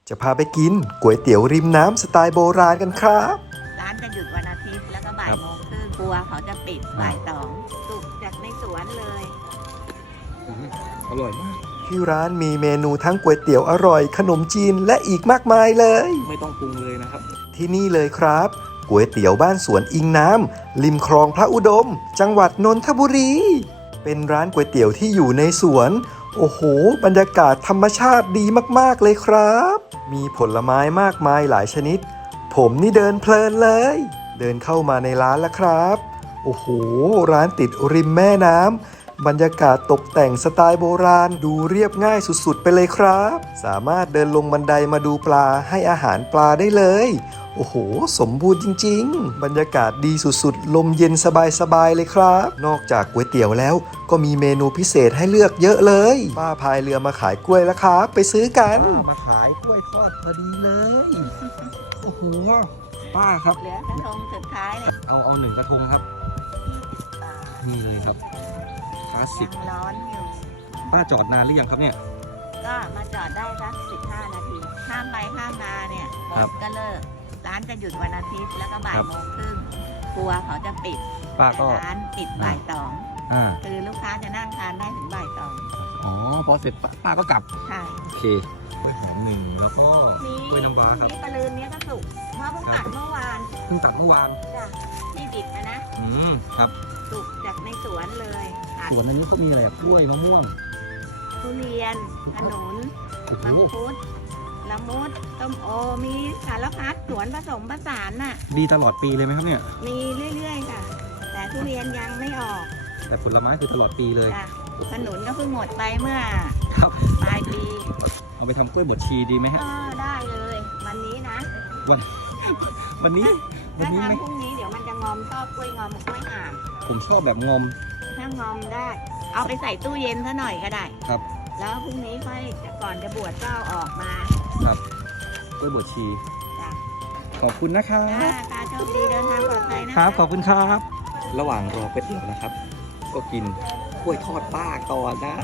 จะพาไปกินก๋วยเตี๋ยวริมน้ำสไตล์โบราณกันครับร้านจะหยุดวันอาทิตย์แล้วก็บ่ายโมงครึ่งครัวเขาจะปิดบ่าย2สุกจากในสวนเลยอร่อยมากที่ร้านมีเมนูทั้งก๋วยเตี๋ยวอร่อยขนมจีนและอีกมากมายเลยไม่ต้องปรุงเลยนะครับที่นี่เลยครับก๋วยเตี๋ยวบ้านสวนอิงน้ำริมคลองพระอุดม จังหวัดนนทบุรี เป็นร้านก๋วยเตี๋ยวที่อยู่ในสวน โอ้โหบรรยากาศธรรมชาติดีมากๆเลยครับ มีผลไม้มากมายหลายชนิด ผมนี่เดินเพลินเลย เดินเข้ามาในร้านแล้วครับ โอ้โหร้านติดริมแม่น้ำบรรยากาศตกแต่งสไตล์โบราณดูเรียบง่ายสุดๆไปเลยครับ สามารถเดินลงบันไดมาดูปลาให้อาหารปลาได้เลยโอ้โหสมบูรณ์จริงๆบรรยากาศดีสุดๆลมเย็นสบายๆเลยครับนอกจากก๋วยเตี๋ยวแล้วก็มีเมนูพิเศษให้เลือกเยอะเลยป้าพายเรือมาขายกล้วยแล้วครับไปซื้อกันมาขายกล้วยทอดพอดีเลย โอ้โห ป้าครับเหลือกระทงสุดท้ายเนี่ยเอา1กระทงครับ นี่เลยครับ คลาสสิยักงร้อนอยู่ป้าจอดนานหรือยังครับเนี่ยก็มาจอดได้สัก15 นาทีข้ามไปข้ามมาเนี่ยหมครัดบก็เลิกร้านจะหยุดวันอาทิตย์แล้วก็บ่ายครับโมงครึ่งครัวเขาจะปิดป้าก็แต่ร้านปิดบ่าย2 อ่าคือลูกค้าจะนั่งทานได้ถึงบ่าย2 อ๋อ พอเสร็จป้าก็กลับใช่โอเคกล้วยหอม1แล้วก็กล้วยน้ำว้าครับนี่ปลาลืนเนี้ยก็สุกเพราะเพิ่งตัดเมื่อวานเพิ่งตัดเมื่อวานจ้ะที่ดิบนะครับสุกจากในสวนเลยตัดส่วนอันนี้เขามีอะไรกล้วยมะม่วงทุเรียนขนุนโอ้โหมังคุดละมุดต้มโอ มีสารพัดสวนผสมผสานน่ะดีตลอดปีเลยไหมครับเนี่ยมีเรื่อยๆค่ะ แต่ทุเรียนยังไม่ออกแต่ผลไม้คือตลอดปีเลยจ้ะขนุนก็เพิ่งหมดไปเมื่อครับปลายปีเอาไปทำกล้วยบดชีดีไหมฮะก็ได้เลย วันนี้นะวันนี้ถ้าไม่ทำพรุ่งนี้เดี๋ยวมันจะงอมชอบกล้วยงอมกับกล้วยห่ามผมชอบแบบงอมถ้างอมได้ เอาไปใส่ตู้เย็นซะหน่อยก็ได้ครับแล้วพรุ่งนี้ค่อยก่อนจะบวชก็เอาออกมาครับกล้วยบดชีจ้ะขอบคุณนะครับค่ะโชคดีเดินทางปลอดภัยนะคะขอบคุณครับ ระหว่างรอก๋วยเตี๋ยวนะครับ ก็กินกล้วยทอดป้าก่อนนะ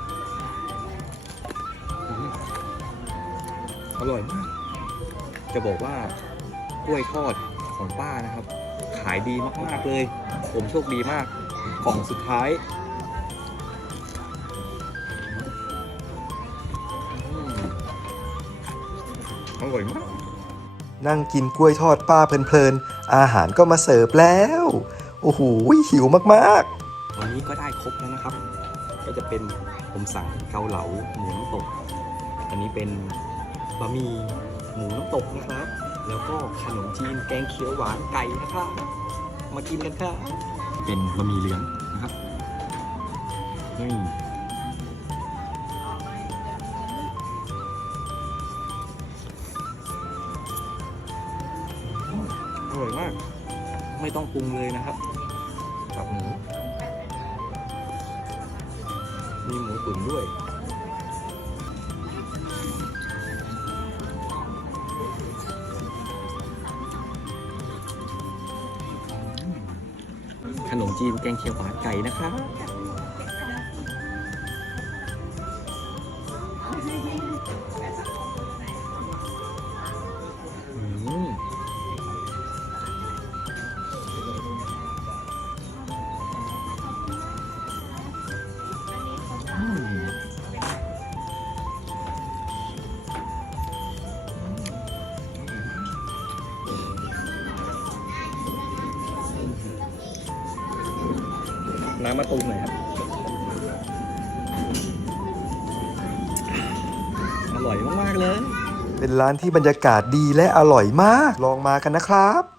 อืมอร่อยมาก จะบอกว่ากล้วยทอดของป้านะครับ ขายดีมากๆเลย ผมโชคดีมากกล่องสุดท้ายอืมอร่อยมากนั่งกินกล้วยทอดป้าเพลินๆอาหารก็มาเสิร์ฟแล้วโอ้โหหิวมากๆวันนี้ก็ได้ครบแล้วนะครับ ก็จะเป็นผมสั่งเกาเหลาหมูน้ำตก อันนี้เป็นบะหมี่หมูน้ำตกนะครับ แล้วก็ขนมจีนแกงเขียวหวานไก่นะครับ มากินกันครับ เป็นบะหมี่เหลืองนะครับนี่อร่อยมาก ไม่ต้องปรุงเลยนะครับกับหมู มีหมูตุ๋นด้วย ขนมจีนแกงเขียวหวานไก่นะครับอืมน้ำมะตูมหน่อยครับ อร่อยมากๆเลยเป็นร้านที่บรรยากาศดีและอร่อยมาก ลองมากันนะครับ